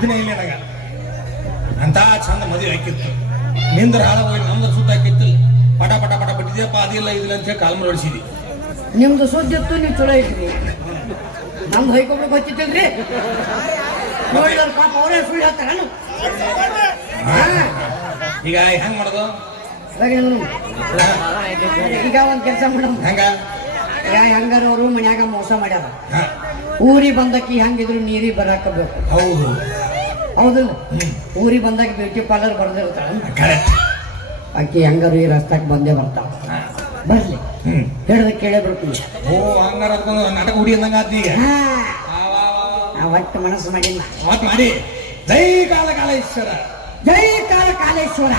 ಬುದ್ಧಿನೇ ಇಲ್ಲ ನನಗ ಅಂತ ಚಂದ ಮದುವೆ ಹಾಕಿತ್ತು ನಿಂದ್ರ ಹಾಳ ಹೋಗಿ ನಮ್ದು ಸುತ್ತ ಹಾಕಿತ್ತು ಪಟ ಪಟ ಪಟ ಬಿಟ್ಟಿದ್ಯಪ್ಪ ಅದಿಲ್ಲ ಇದಿಲ್ಲ ಅಂತ ಹೇಳಿ ಕಾಲ್ಮರ್ ಹೊಡಿಸಿದಿ ನಿಮ್ದು ಸುದ್ದಿ ಇತ್ತು ನೀವು ಚಲೋ ಇದ್ರಿ ನಮ್ದು ಹೊಯ್ಕೊಬ್ರಿಗೆ ಗೊತ್ತಿತ್ತಿಲ್ರಿ ನೋಡಿದ್ರ ಪಾಪ ಅವರೇ ಸುಳ್ಳು ಹೇಳ್ತಾರ ಈಗ ಹೆಂಗ್ ಮಾಡೋದು ಈಗ ಒಂದ್ ಕೆಲಸ ಮಾಡೋದು ಹೆಂಗ ಹೆಂಗಾರ ಅವರು ಮನ್ಯಾಗ ಮೋಸ ಮಾಡ್ಯಾರ ಊರಿಗೆ ಬಂದಕ್ಕಿ ಹೆಂಗಿದ್ರು ನೀರಿಗೆ ಬರಾಕಬೇಕು ಹೌದು ಹೌದಿಲ್ಲ ಊರಿಗೆ ಬಂದಾಗ ಬ್ಯೂಟಿ ಪಾರ್ಲರ್ ಬರ್ದಿರ್ತಾಳ ಆಕಿ ಹೆಂಗಾರು ಈ ರಸ್ತಾಕ್ ಬಂದೇ ಬರ್ತಾಳ ಬರ್ಲಿ ಹೇಳ್ದ ಕೇಳೇ ಬರ್ತೀವಿ ಓ ಹಂಗಾರ ನಾಟಕ ಹುಡಿ ಅಂದಂಗ ಈಗ ಒಟ್ಟು ಮನಸ್ಸು ಮಾಡಿಲ್ಲ ಒಟ್ಟು ಮಾಡಿ ಜೈ ಕಾಲ ಕಾಲೇಶ್ವರ ಜೈ ಕಾಲ ಕಾಲೇಶ್ವರ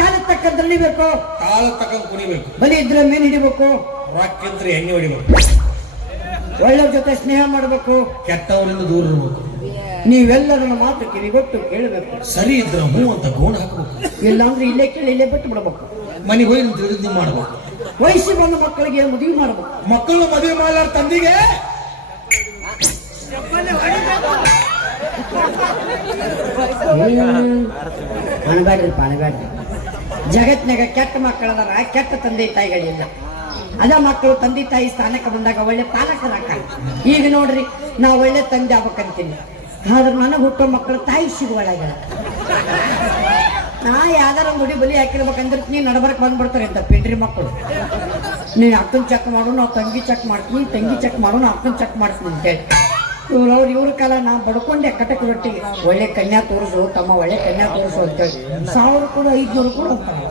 ಕಾಲ ತಕ್ಕಂತ ನಡಿಬೇಕು ಕಾಲ ತಕ್ಕಂತ ಕುಣಿಬೇಕು ಬಲಿ ಇದ್ರೆ ಮೇನ್ ಹಿಡಿಬೇಕು ರಾಕಿದ್ರೆ ಎಣ್ಣೆ ಹೊಡಿಬೇಕು ಒಳ್ಳೆಯವ್ರ ಜೊತೆ ಸ್ನೇಹ ಮಾಡಬೇಕು ಕೆಟ್ಟವರಿಂದ ದೂರ ಇರಬೇಕು ನೀವೆಲ್ಲರ ಮಾತು ಕಿವಿಗೊಟ್ಟು ಕೇಳಬೇಕು ಸರಿ ಇದ್ರೆ ಹೂ ಅಂತ ಗೋಣ ಹಾಕಬೇಕು ಇಲ್ಲಾಂದ್ರೆ ಇಲ್ಲೇ ಕೇಳಿ ಇಲ್ಲೇ ಬಿಟ್ಟು ಬಿಡಬೇಕು ಮನೆಗೆ ಹೋಗಿ ತಿಳಿದು ಮಾಡಬೇಕು ವಯಸ್ಸಿಗೆ ಬಂದ ಮಕ್ಕಳಿಗೆ ಮದುವೆ ಮಾಡಬೇಕು ಮಕ್ಕಳು ಮದುವೆ ಮಾಡಾರ ತಂದಿಗೆ ಅಣಬೇಡ್ರಿಪ್ಪ ಅಣಬೇಡ್ರಿ ಜಗತ್ನಾಗ ಕೆಟ್ಟ ಮಕ್ಕಳದಾರ ಕೆಟ್ಟ ತಂದೆ ತಾಯಿಗಳಿಲ್ಲ ಅದ ಮಕ್ಕಳು ತಂದೆ ತಾಯಿ ಸ್ಥಾನಕ್ಕೆ ಬಂದಾಗ ಒಳ್ಳೆ ಪಾಲಕರಾಗ ಈಗ ನೋಡ್ರಿ ನಾ ಒಳ್ಳೆ ತಂದೆ ಆಗ್ಬೇಕಂತೀನಿ ಆದ್ರೆ ನನಗೆ ಹುಟ್ಟೋ ಮಕ್ಕಳು ತಾಯಿ ಸಿಗುವಳಾಗ ನಾ ಯಾವ್ದಾರ ಮುಡಿ ಬಲಿ ಹಾಕಿರ್ಬೇಕಂದ್ರೆ ನೀ ನಡ್ಬರ್ಕ್ ಬಂದ್ಬಿಡ್ತಾರೆ ಅಂತ ಪಿಂಡ್ರಿ ಮಕ್ಕಳು ನೀನು ಅಕ್ಕನ ಚೆಕ್ ಮಾಡು ನಾವು ತಂಗಿ ಚೆಕ್ ಮಾಡ್ತೀನಿ ತಂಗಿ ಚೆಕ್ ಮಾಡು ನಾ ಅಕ್ಕನ ಚೆಕ್ ಮಾಡ್ತೀನಿ ಅಂತೇಳಿ ಇವ್ರ ಕಾಲ ನಾ ಬಡ್ಕೊಂಡೆ ಕಟಕ್ ರೊಟ್ಟಿಗೆ ಒಳ್ಳೆ ಕನ್ಯಾ ತೋರಿಸು ತಮ್ಮ ಒಳ್ಳೆ ಕನ್ಯಾ ತೋರಿಸು ಅಂತೇಳಿ 1000 ಕೂಡ 500 ಕೂಡ ಅಂತಾರೆ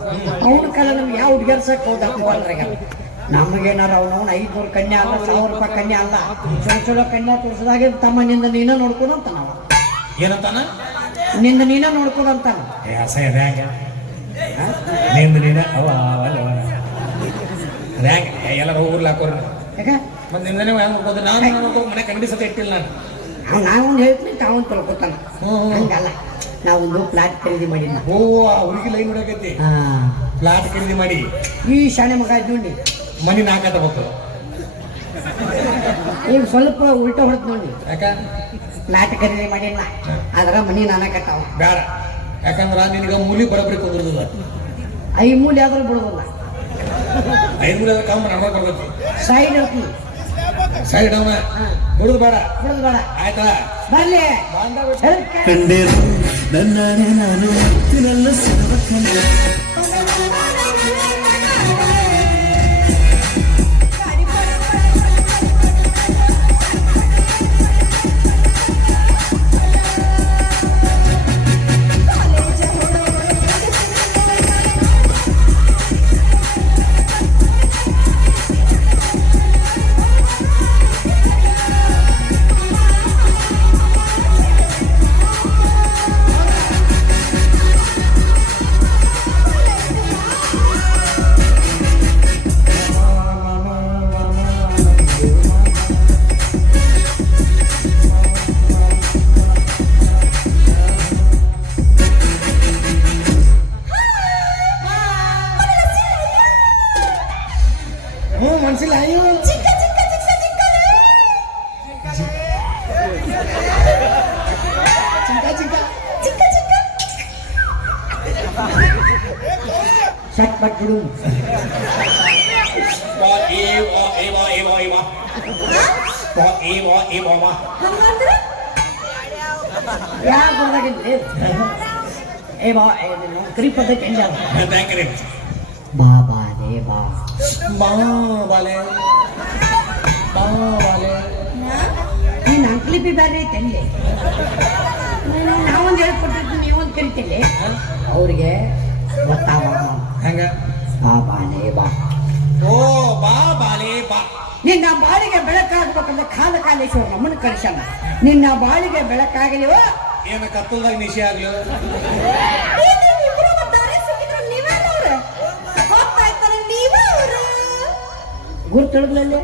ಅವನ ಕಾಲ ನಮ್ಗೆ ಯಾವ ಹುಡುಗರ್ಸಕ್ ಹೋದಾಗ ನಮಗೇನಾರ ಅವನು 500 ಕನ್ಯಾ ಅಲ್ಲ 1000 ರೂಪಾಯಿ ಕನ್ಯಾ ಅಲ್ಲ ಚಲೋ ಕನ್ಯಾ ತೋರಿಸಿದಾಗ ತಮ್ಮ ನಿಂದ ನೀನ ನೋಡ್ಕೊಂಡಂತ ನಾವು ಏನಂತಾನ ನಿಂದ ನೀನ ನೋಡ್ಕೊಂಡಂತಾನ ನಿಂದ ನೀನ ಎಲ್ಲರೂ ಊರ್ಲಾಕೋರ ಯಾಕ ಮತ್ತೆ ನಿಂದನೇ ನೋಡ್ಕೋದು ನಾನು ಮನೆ ಕನ್ನಡಿ ಸತ ಇಟ್ಟಿಲ್ಲ ನಾನು ನಾವೊಂದು ಹೇಳ್ತೀನಿ ತಾವೊಂದು ತಿಳ್ಕೊತಾನ ಹಂಗಲ್ಲ ನಾವೊಂದು ಪ್ಲಾಟ್ ಖರೀದಿ ಮಾಡಿ ಓ ಹುಡುಗಿ ಲೈನ್ ನೋಡಕೈತಿ ಪ್ಲಾಟ್ ಖರೀದಿ ಮಾಡಿ ಈ ಶಾಣೆ ಮಗ ಇದ್ ನೋಡಿ ಮನಿ ನಾಲ್ಕ ತಗೋತು ಈಗ ಸ್ವಲ್ಪ ಉಲ್ಟ ಹೊಡೆದ್ ನೋಡಿ ಯಾಕ ಪ್ಲಾಟ್ ಖರೀದಿ ಮಾಡಿಲ್ಲ ಆದ್ರ ಮನಿ ನಾನಕತ್ತಾವ ಬೇಡ ಯಾಕಂದ್ರ ನಿನಗ ಮೂಲಿ ಬರಬರಿ ಕುಂದ್ರದಿಲ್ಲ 5 ಮೂಲೆ ಆದ್ರೂ ಬಿಡೋದಿಲ್ಲ 5 ಮೂಲೆ ಕಾಮ್ ಬರ್ತೈತಿ ಸೈಡ್ ಇರ್ತೀನಿ ಸೈಡ್ ಅವನ ಬಿಡುದು ಬೇಡ ಆಯ್ತಾ ಬರ್ಲಿ ಕಂಡೇರು ನನ್ನಾನೆ ನಾನು ತಿನ್ನಲ್ಲ ಸಿಗವ ಕಂಡೆ ಮನ್ಸಿಲ್ಲ ಅಯ್ಯೋ ಚಟ್ಪಟ್ ಬಿಡು ಯಾಕೆ ಬರ್ದಾಗಿದ್ರಿ ಕರಿ ಪದ್ಧತಿ ಹೆಂಗ ಬಾ ಬಾಲೆ ಬಾ ಬಾಲೆ ನೀನು ಅಂಕ್ಲಿಪಿ ಬ್ಯಾರೆ ಐತೆ ಅಲ್ಲಿ ನಾವೊಂದು ಹೇಳ್ಕೊಟ್ಟಿರ್ತೀನಿ ನೀವೊಂದು ಕರಿತಿಲ್ಲಿ ಅವ್ರಿಗೆ ಗೊತ್ತಾವ ಹೆಂಗ ಬಾ ಬಾಲೆ ಬಾ ಓ ಬಾ ಬಾಲೆ ಬಾ ನಿನ್ನ ಬಾಳಿಗೆ ಬೆಳಕಾಗ್ಬೇಕಂದ್ರೆ ಕಾಲೇಶ್ವರ ನಮ್ಮನ್ನು ಕಳಿಸ್ಯಾನ ನಿನ್ನ ಬಾಳಿಗೆ ಬೆಳಕಾಗಲಿವ ಏನ ಕತ್ತಲ್ದಾಗ ನಿಶೆ ಆಗ್ಲಿ ಗುರ್ತಳದಲ್ಲಿ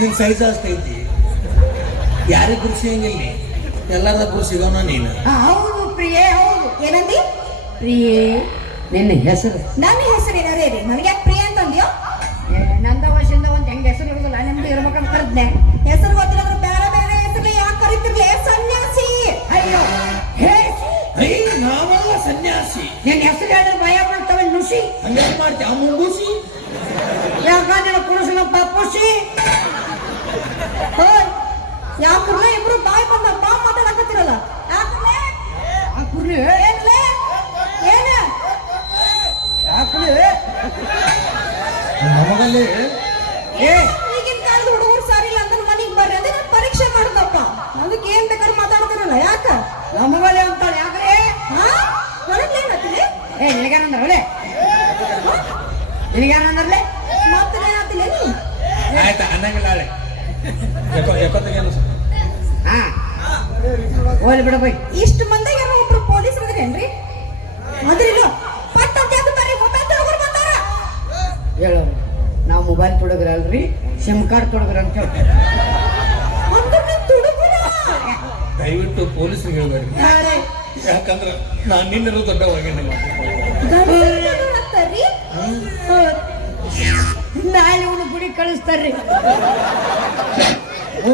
ನಿನ್ ಸೈಜ್ ಜಾಸ್ತಿ ಐತಿ ಯಾರಿಗೆ ಗುರು ಸಿಗಂಗಿಲ್ಲ ಎಲ್ಲಾರ ಗುರು ಸಿಗೋಣ ನೀನು ಹೌದು ಪ್ರಿಯೇ ಹೌದು ಏನಂದಿ ಪ್ರಿಯೇ ನಿನ್ನ ಹೆಸರು ನನ್ನ ಹೆಸರು ಏನಾರೇ ರೀ ನನಗೆ ಪ್ರಿಯ ಅಂತಂದ್ಯೋ ನಂದ ವರ್ಷದಿಂದ ಒಂದು ಹೆಂಗ್ ಹೆಸರು ಇರೋದಿಲ್ಲ ನಿಮ್ದು ಇರ್ಬೇಕಂತ ಕರೆದ್ನೆ ಹೆಸರು ಗೊತ್ತಿಲ್ಲ ಬೇರೆ ಬೇರೆ ಹೆಸರು ಯಾಕೆ ಕರಿತಿರ್ಲಿ ಸನ್ಯಾಸಿ ಅಯ್ಯೋ ಹಂಗೆ ಮಾಡ್ತಿ ಆ ಮುಂಗೂಸಿ ಯಾಕಂದ್ರೆ ಕುಡಿಸಿ ನಮ್ಮ ಪಾಪುಸಿ ಯಾಕ್ರಲ್ಲ ಇಬ್ರು ಬಾಯ್ ಬಂದ ಬಾ ಮಾತಾಡಕತ್ತಿರಲ್ಲ ಯಾಕ್ರಲ್ಲ ಯಾಕ್ರಿ ಏನ್ಲೇ ಏನ ಯಾಕ್ರಿ ನಮಗಲ್ಲಿ ಏ ಈಗಿನ ಕಾಲದ ಹುಡುಗರು ಸರಿ ಇಲ್ಲ ಅಂದ್ರೆ ಮನೆಗೆ ಬರ್ರಿ ಅದೇ ನಾನು ಪರೀಕ್ಷೆ ಮಾಡುದಪ್ಪ ಅದಕ್ಕೆ ಏನ್ ಬೇಕಾದ್ರೆ ಮಾತಾಡ್ತಾರಲ್ಲ ಯಾಕ ನಮ್ಮಗಳೇ ಅಂತಾಳೆ ಯಾಕ್ರೆ ಹಾ ಹೊರಗ್ಲೇನತ್ತಿದೆ ಏ ನಿನಗೇನಂದ್ರಲೆ ನಿನಗೇನಂದ್ರಲೆ ಮತ್ತೆ ಏನಾತಿಲ್ಲ ನೀ ಆಯ್ತಾ ಅನ್ನಂಗಿಲ್ಲ ಆಳೆ ಎಕ್ಕೊತ್ತಗೇನು ಹಾ ಹೋಗ್ಲಿ ಬಿಡ ಬೈ ಇಷ್ಟು ಮಂದಿ ಯಾರೋ ಒಬ್ರು ಪೊಲೀಸರು ಇದ್ರೇನ್ರಿ ಅದ್ರಿಲ್ಲ ಪಟ್ಟ ತೆಗೆದು ಬರ್ರಿ ಮೊಬೈಲ್ ತಗೊಂಡು ಬಂದಾರ ಹೇಳೋರು ನಾವು ಮೊಬೈಲ್ ತೊಡಗ್ರಲ್ರಿ ಸಿಮ್ ಕಾರ್ಡ್ ತೊಡಗ್ರ ಅಂತ ಹೇಳಿ ಅಂದ್ರೆ ನೀನ್ ತುಡುಗುನ ದಯವಿಟ್ಟು ಪೊಲೀಸರಿಗೆ ಹೇಳ್ಬೇಡಿ ಯಾಕಂದ್ರೆ ನಾನು ನಿನ್ನಿರೋ ದೊಡ್ಡವಾಗಿನ ಅಂತಾರ್ರಿ ನಾಳೆ ಅವನು ಗುಡಿ ಕಳಿಸ್ತಾರ್ರಿ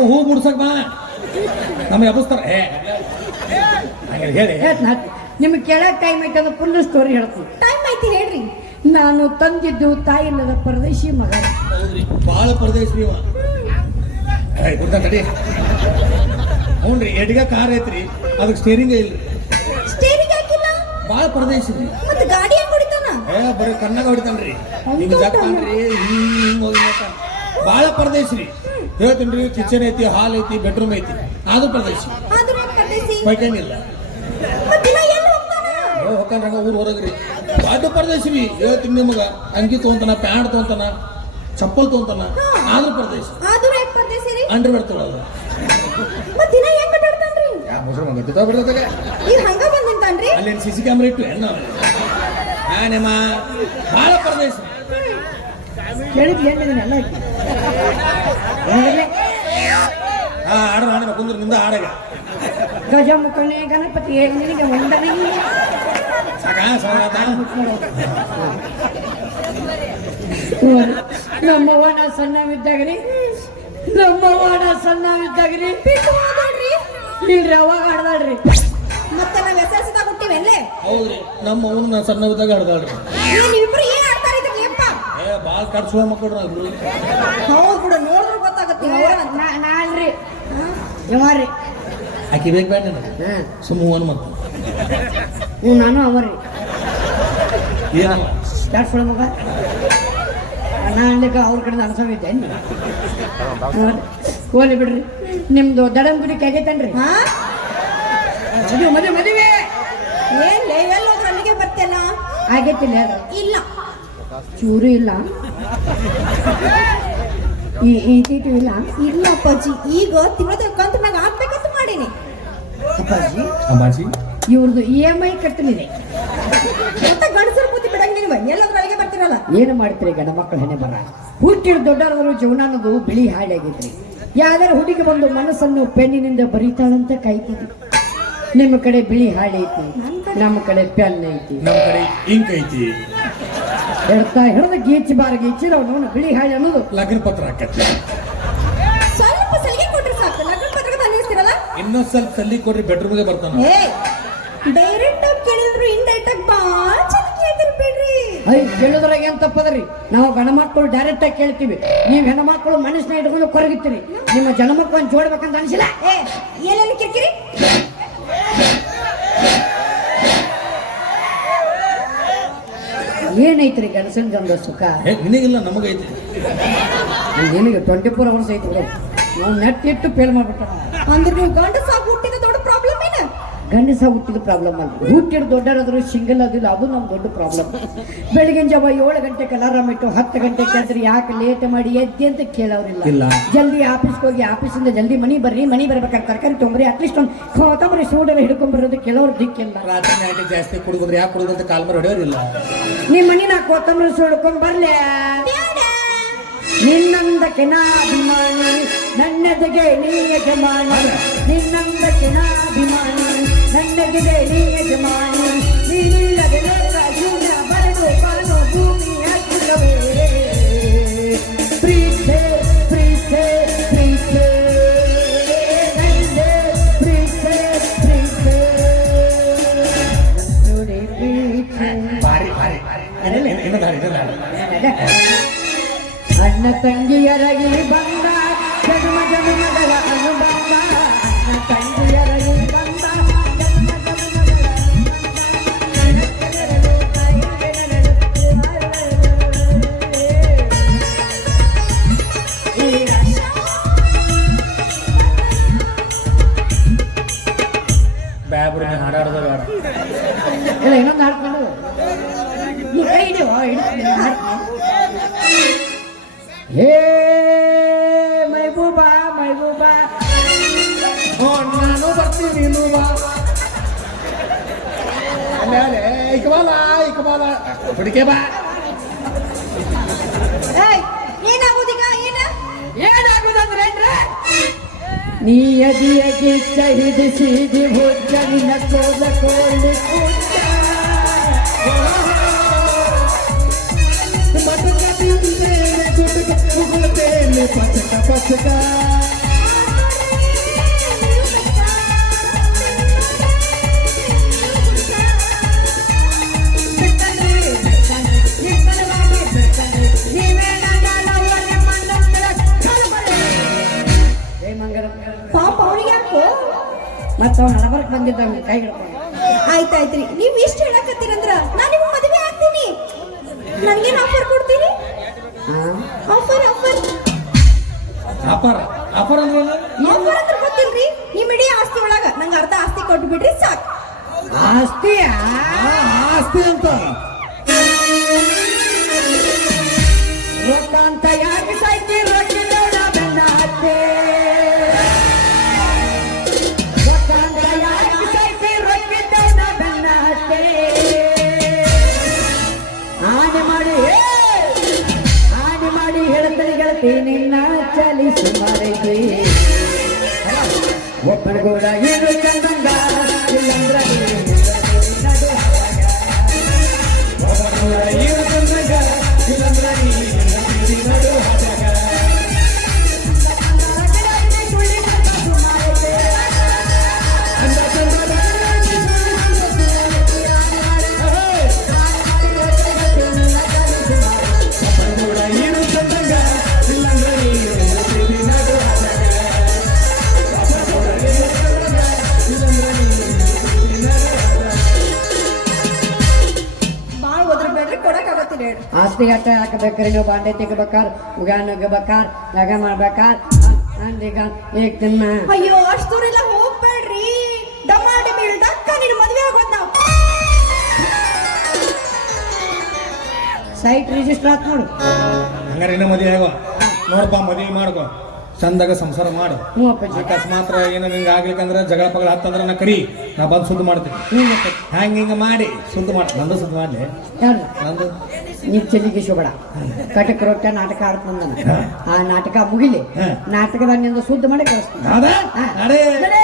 ಹೂ ಬಿಡ್ಸಕ್ ಬಾ ನಮ್ಗೆ ಎಬ್ಬಿಸ್ತಾರ ಹಂಗೆ ಹೇಳಿ ನಿಮ್ಗೆ ಕೇಳಕ್ ಟೈಮ್ ಐತೆ ಅಂದ್ರೆ ಫುಲ್ ಸ್ಟೋರಿ ಹೇಳ್ತೀನಿ ಟೈಮ್ ಐತಿ ಹೇಳ್ರಿ ನಾನು ತಂದಿದ್ದು ತಾಯಿಲ್ಲದ ಪರದೇಶಿ ಮಗ ಹೌದ್ರಿ ಭಾಳ ಪರದೇಶ ನೀವ ಬಿಡ್ತಾನ ತಡಿ ಹ್ಞೂನ್ರಿ ಎಡ್ಗ ಕಾರ್ ಐತ್ರಿ ಅದಕ್ಕೆ ಸ್ಟೇರಿಂಗ್ ಇಲ್ರಿ ಸ್ಟೇರಿಂಗ್ ಹಾಕಿಲ್ಲ ಭಾಳ ಪರದೇಶ ರೀ ಮತ್ತೆ ಗಾಡಿ ಹೆಂಗ್ ಹೊಡಿತಾನ ಬರೀ ಕಣ್ಣಾಗ ಹೊಡಿತಾನ್ರಿ ನಿಮ್ ಜಗ್ತಾನ್ರಿ ಹಿಂಗ್ ಹೋಗಿ ಭಾಳ ಪರದೇಶ ರೀ ಹೇಳ್ತೀನಿ ಕಿಚನ್ ಐತಿ ಹಾಲ್ ಐತಿ ಬೆಡ್ರೂಮ್ ಐತಿ ಅದು ಪರದೇಶಿ ಆದ್ರೂ ಏನ್ ಪರದೇಶಿ ಬೈಕಂಗಿಲ್ಲ ಮತ್ತೆ ದಿನ ಎಲ್ಲಿ ಹೋಗ್ತಾನ ಹೋಗ್ತಾನ್ರಂಗ ಊರ್ ಹೊರಗ್ರಿ ದೊಡ್ಡ ಪರದೇಶಿ ರೀ ಹೇಳ್ತೀನಿ ನಿಮಗ ಅಂಗಿ ತೊಗೊಂತಾನ ಪ್ಯಾಂಟ್ ತೊಗೊಂತಾನ ಚಪ್ಪಲ್ ತೊಗೊಂತಾನ ಆದ್ರೂ ಪರದೇಶಿ ಆದ್ರೂ ಏನ್ ಪರದೇಶಿ ರೀ ಅಂಡ್ರ್ ಬರ್ತದ ಮತ್ತೆ ದಿನ ಹೆಂಗ್ ಕಟ್ಟಾಡ್ತಾನ್ರಿ ಯಾ ಮುಸ್ರು ಗಟ್ಟಿತ ಬಿಡ್ತದೆ ಈಗ ಹಂಗ ಬಂದ್ ನಿಂತಾನ್ರಿ ಅಲ್ಲಿ CC ಕ್ಯಾಮ್ರಾ ಇಟ್ಟು ಹೆಣ್ಣ ನಿಮ್ಮ ಭಾಳ ಪರದೇಶಿ ಕೇಳಿದ್ವಿ ಏನಿದೆ ಎಲ್ಲ ಹಾ ಆಡ ಕುಂದ್ರ ನಿಂದ ಆಡಗ ಗಜ ಮುಖನೇ ಗಣಪತಿ ನಿನಗೆ ವಂದನೆ ಸಾಕ ನಮ್ಮವ್ವನ ಸಣ್ಣವಿದ್ದಾಗ್ರಿ ನಮ್ಮವ್ವನ ಸಣ್ಣವಿದ್ದಾಗ್ರಿ ಇಲ್ರಿ ಅವಾಗ ಆಡ್ದಾಳ್ರಿ ಮತ್ತೆ ನಾವ್ ಎಸ್ಎಸ್ದಾಗ ಹುಟ್ಟಿವೆಲ್ಲೇ ಹೌದ್ರಿ ನಮ್ಮ ಅವನು ನಾ ಸಣ್ಣವಿದ್ದಾಗ ಆಡ್ದಾಳ್ರಿ ನೀವಿಬ್ರು ಏನ್ ಆಡ್ತಾರ ಇದ್ರಿ ಅಪ್ಪ ಭಾಳ ಕಟ್ಸುವ ಮಕ್ಕಳು ನಾವು ಹೌದ್ ಬಿಡು ನೋಡಿದ್ರು ಗೊತ್ತಾಗತ್ತೆ ನಾ ಅಲ್ರಿ ಯವಾರಿ ಆಕಿ ಬೇಕು ಬೇಡ ನನಗೆ ಸುಮ್ಮವನ್ ಮತ್ತು ನಾನು ಅವರಿ ಏನವ ಸ್ಟಾರ್ಟ್ ಮಗ ನಾ ಅನ್ಲಿಕ್ಕೆ ಅವ್ರ ಕಡೆ ಅನ್ಸವಿದ್ದೆ ಹೋಲಿ ಬಿಡ್ರಿ ನಿಮ್ದು ದಡಂ ಗುಡಿ ಆಗೈತನ್ರಿ ಹಾ ಮದುವೆ ಮದುವೆ ಏನ್ ಲೆವೆಲ್ ಹೋದ್ರ ಅಲ್ಲಿಗೆ ಬರ್ತಿಯಲ್ಲ ಆಗೈತಿಲ್ಲ ಇಲ್ಲ ಚೂರು ಇಲ್ಲ ಈ ತೀಟು ಇಲ್ಲ ಇಲ್ಲ ಅಪ್ಪಾಜಿ ಈಗ ತಿಂಗಳ ಕಂತು ಮ್ಯಾಗ ಹಾಕ್ಬೇಕಂತ ಮಾಡೀನಿ ಅಪ್ಪಾಜಿ ಅಮ್ಮಾಜಿ ಇವ್ರದ್ದು EMI ಕಟ್ಟಲಿದೆ ಮತ್ತೆ ಗಂಡಸರು ಕೂತಿ ಬಿಡಂಗಿಲ್ವ ಎಲ್ಲಾದ್ರೂ ಅಲ್ಲಿಗೆ ಬರ್ತಿರಲ್ಲ ಏನು ಮಾಡ್ತೀರಿ ಗಂಡ ಮಕ್ಕಳು ಹೆಣೆ ಬರ ಹುಟ್ಟಿದ ದೊಡ್ಡವರು ಜೀವನ ಅನ್ನೋದು ಬಿಳಿ ಹಾಳಾಗೈತ್ರಿ ಯಾವ್ದಾರು ಹುಡುಗಿ ಬಂದು ಮನಸ್ಸನ್ನು ಪೆನ್ನಿನಿಂದ ಬರೀತಾಳಂತ ಕಾಯ್ತಿದ್ವಿ ನಿಮ್ಮ ಕಡೆ ಬಿಳಿ ಹಾಳೆ ಐತಿ ನಮ್ಮ ಕಡೆ ಪೆನ್ ಐತಿ ನಮ್ಮ ಕಡೆ ಇಂಕ್ ಐತಿ ಹೇಳ್ತಾ ಹಿಡಿದ ಗೀಚಿ ಬಾರ ಗೀಚಿ ನಾವು ಬಿಳಿ ಹಾಳೆ ಅನ್ನೋದು ಲಗ್ನ ಪತ್ರ ಹಾಕತ್ತಿ ಸ್ವಲ್ಪ ಸಲಿಗೆ ಕೊಟ್ರೆ ಸಾಕು ಲಗ್ನ ಪತ್ರಿಕೆ ತಂದಿರ್ತೀರಲ್ಲ ಇನ್ನೊಂದ್ ಸ್ವಲ್ಪ ಸಲ್ಲಿ ಕೊಡ್ರಿ ಬೆಡ್ರೂಮ್ಗೆ ಬರ್ತಾನ ಏ ಡೈರೆಕ್ಟ್ ಆಗಿ ಕೇಳಿದ್ರು ಇಂಡೈರೆಕ್ಟ್ ಆಗಿ ಬಾಳ ಚೆನ್ನಾಗಿ ಕೇಳ್ತಿರ್ ಬಿಡ್ರಿ ಐ ಕೇಳಿದ್ರಾಗ ಏನ್ ತಪ್ಪದ್ರಿ ನಾವು ಗಂಡ ಮಕ್ಕಳು ಡೈರೆಕ್ಟ್ ಆಗಿ ಕೇಳ್ತೀವಿ ನೀವು ಹೆಣ್ಮಕ್ಳು ಮನಸ್ಸನ್ನ ಇಟ್ಕೊಂಡು ಕೊರಗಿತ್ತೀರಿ ನಿಮ್ಮ ಜನ ಮಕ್ಕಳನ್ನ ಜೋಡ್ಬೇಕಂತ ಅನ್ಸಿಲ್ಲ ಏ ಏನೇನು ಕಿರಿಕಿರಿ ಏನೈತ್ರಿ ಗಂಡಸನ್ ಗಂಡ ಸುಖ ನಿನಗಿಲ್ಲ ನಮಗೈತಿ ನಿನಗೆ 24 hours ಐತಿ ಬಿಡು ನಾವು ನೆಟ್ ಇಟ್ಟು ಫೇಲ್ ಮಾಡ್ಬಿಟ್ಟ ಅಂದ್ರೆ ನೀವು ಗಂಡಸ ಹುಟ್ಟಿದ ದೊಡ್ಡ ಪ್ರಾಬ್ಲಮ್ ಏನ ಗಂಡಸ ಹುಟ್ಟಿದ ಪ್ರಾಬ್ಲಮ್ ಅಲ್ಲ ಹುಟ್ಟಿದ ದೊಡ್ಡರಾದ್ರೂ ಸಿಂಗಲ್ ಅದಿಲ್ಲ ಅದು ನಮ್ ದೊಡ್ಡ ಪ್ರಾಬ್ಲಮ್ ಬೆಳಗಿನ ಜಾವ 7 ಗಂಟೆಗೆ ಅಲಾರಾಮ್ ಇಟ್ಟು 10 ಗಂಟೆಗೆ ಆದ್ರೆ ಯಾಕೆ ಲೇಟ್ ಮಾಡಿ ಎದ್ದಿ ಅಂತ ಕೇಳೋರಿಲ್ಲ ಇಲ್ಲ. ಜಲ್ದಿ ಆಫೀಸ್ಗೆ ಹೋಗಿ ಆಫೀಸಿಂದ ಜಲ್ದಿ ಮನಿ ಬರ್ಬೇಕಾದ್ರೆ ತರಕಾರಿ ತೊಂಬರಿ ಅಟ್ಲೀಸ್ಟ್ ಒಂದು ಕೊತ್ತಂಬರಿ ಸೂಡೆಲ್ಲ ಹಿಡ್ಕೊಂಡ್ ಬರೋದು ಕೆಲವ್ರು ದಿಕ್ಕಿಲ್ಲ ರಾತ್ರಿ ನೈಟ್ ಜಾಸ್ತಿ ಕುಡಿದ್ರೆ ಯಾಕೆ ಕುಡಿದಂತ ಕಾಲ್ ಮಾಡಿ ಹೊಡೆಯೋರಿಲ್ಲ ನಿಮ್ಮ ಮನಿ ನಾ ಕೊತ್ತಂಬರಿ ಸೂಡ್ಕೊಂಡ್ ಬರ್ಲೆ ನಿನ್ನಂದಕ್ಕೆ ನಾ ಅಭಿಮಾನಿ ನನ್ನದಿಗೆ ನೀ ಯಜಮಾನಿ ನಿನ್ನಂದಕ್ಕೆ ನಾ ಅಭಿಮಾನಿ ನನ್ನದಿಗೆ ನೀ ಯಜಮಾನಿ ನೀನಿಲ್ಲದೆ ಲೋಕ ಶೂನ್ಯ ಬರಡು ಕಾಣೋ ಭೂಮಿ ಹತ್ತಿರವೇ ಪ್ರೀತೆ ಪ್ರೀತೆ ಪ್ರೀತೆ ನಂದೆ ಪ್ರೀತೆ ಪ್ರೀತೆ ನೋಡಿ ಪ್ರೀತೆ ಭಾರಿ ಭಾರಿ ಅಣ್ಣ ತಂಗಿಯರಗಿ ಬಂದ ಜನ್ಮ ಜನ್ಮಗಳ ಅನುಬಂಧ ಅಣ್ಣ ತಂಗಿಯರಗಿ ಬಂದ ಜನ್ಮ ಜನ್ಮಗಳ ಬ್ಯಾಬ್ರಿ ಹಾಡಾಡ್ದ ಬೇಡ. ಇಲ್ಲ ಇನ್ನೊಂದು ಹಾಡ್ಕೊಂಡು ನೀ ಕೈ ಹಿಡಿಯೋ ಹೇ ಮೈಬೂಬಾ ಮೈಬೂಬಾ ನಾನು ಬರ್ತೀನಿ ನೀನು ಬಾ. ಆಮೇಲೆ ಇಕಬಾಲ ಹುಡುಕೆ ಬಾ. ಏನಾಗೋದೀಗ ಏನ ಏನಾಗುದಂದ್ರೆ ನೀ ಅದಿಯಗೆ ಚಹಿದಿ ಸೀದಿ ಭುಜ ನಿನ್ನ ಕೋಲ ಕೋಲಿ ಕೂತ ಪಚಕ ಪಚಕ ಪಾಪ ಅವ್ರಿಗೆ ಯಾಕೋ ಮತ್ತ ಅವ್ನು ನಡಬರ್ಕ್ ಬಂದಿದ್ದ ಕೈ ಹಿಡ್ಕೊಂಡು ಆಯ್ತಾಯ್ತ್ರಿ ನೀವ್ ಇಷ್ಟ ಹೇಳಕತ್ತೀರಂದ್ರ ನಾನು ನಿಮ್ಗೆ ಮದುವೆ ಆಗ್ತೀನಿ ನನ್ಗೇನ್ ಆಫರ್ ಕೊಡ್ತೀರಿ ಆಫರ್ ಆಫರ್ ಆಫರ್ ಆಫರ್ ಅಂದ್ರೆ ಆಫರ್ ಅಂದ್ರೆ ಗೊತ್ತಿಲ್ರಿ ನಿಮ್ ಇಡೀ ಆಸ್ತಿ ಒಳಗ ನಂಗೆ ಅರ್ಧ ಆಸ್ತಿ ಕೊಟ್ಟು ಬಿಡ್ರಿ ಸಾಕು ಆಸ್ತಿಯ ಆಸ್ತಿ ಅಂತ. ರೊಕ್ಕ ಅಂತ ಯಾಕೆ ಸಾಯ್ತಿ ರೊಕ್ಕಿದ್ದವನ ಬೆನ್ನ ಹತ್ತೆ ರೊಕ್ಕ ಅಂತ ಯಾಕೆ ಸಾಯ್ತಿ ರೊಕ್ಕಿದ್ದವನ ಬೆನ್ನ ಹತ್ತೆ ಆನೆ ಮಾಡಿ ಹೇಳ್ತೀನಿ ಗೆಳತಿ ನಿನ್ನ ಚಲಿಸಿ ಮರೆಗೆ ಒಬ್ಬನಿಗೂಡ ಏನು ಚಂದಂಗ ಇಲ್ಲಂದ್ರ ಏನು ಚಂದಗ ಇಲ್ಲಂದ್ರ ಏನು ಚಂದಗ ಇಲ್ಲಂದ್ರ ಬಾಳ್ ಒದರ್ಬೇಡ್ರಿ ಕೊಡಕ್ ಆಗತ್ತೀನಿ ಹೇಳಿ ಆಸ್ತಿ ಅಟ್ಟ ಹಾಕಬೇಕ್ರಿ ನೀವು ಬಾಂಡೆ ತೆಗಿಬೇಕಾರ ಉಗಾನ್ ನುಗ್ಗಬೇಕಾರ ನಗ ಮಾಡ್ಬೇಕಾರ ಅಂದೀಗ ಈಗ ತಿನ್ನ ಅಯ್ಯೋ ಅಷ್ಟು ದೂರ ಎಲ್ಲ ಹೋಗ್ಬೇಡ್ರಿ ಡಮಾಡಿ ಬೀಳ್ದಕ್ಕ ನೀನು ಮದ್ವೆ ಆಗೋದ್ ನಾವು ಸೈಟ್ ರಿಜಿಸ್ಟರ್ ಆತ್ ನೋಡು ಹಂಗಾರೆ ಇನ್ನೂ ಮದುವೆ ಆಗೋ ನೋಡಪ್ಪ ಮದುವೆ ಮಾಡ್ಕೊ ಚಂದಾಗ ಸಂಸಾರ ಮಾಡು. ಹ್ಞೂ ಅಪ್ಪಾಜಿ ಅಕಸ್ಮಾತ್ ಏನೋ ನಿಂಗೆ ಆಗ್ಲಿಕ್ಕಂದ್ರೆ ಜಗಳ ಪಗಳ ಹತ್ತಂದ್ರೆ ನಾ ಕರಿ ನಾ ಬಂದು ಸುದ್ದಿ ಮಾಡ್ತೀನಿ. ಹ್ಞೂ ಅಪ್ಪಾಜಿ ಹಿಂಗ ಮಾಡಿ ಸುದ್ದಿ ಮಾಡ ನಂದು ಸುದ್ದಿ ಮಾಡ್ಲಿ ಯಾರು ನಂದು ನೀ ಚೆಲ್ಲಿಗೆ ಶೋಬೇಡ ಕಟಕ್ ರೊಟ್ಟ ನಾಟಕ ಆಡ್ತಂದನ ಆ ನಾಟಕ ಮುಗಿಲಿ ನಾಟಕದ ನಿಂದ ಶುದ್ಧ ಮಾಡಿ ಕಳಿಸ್ತೀನಿ ಹೌದಾ? ನಡೆ. ನಡೆ.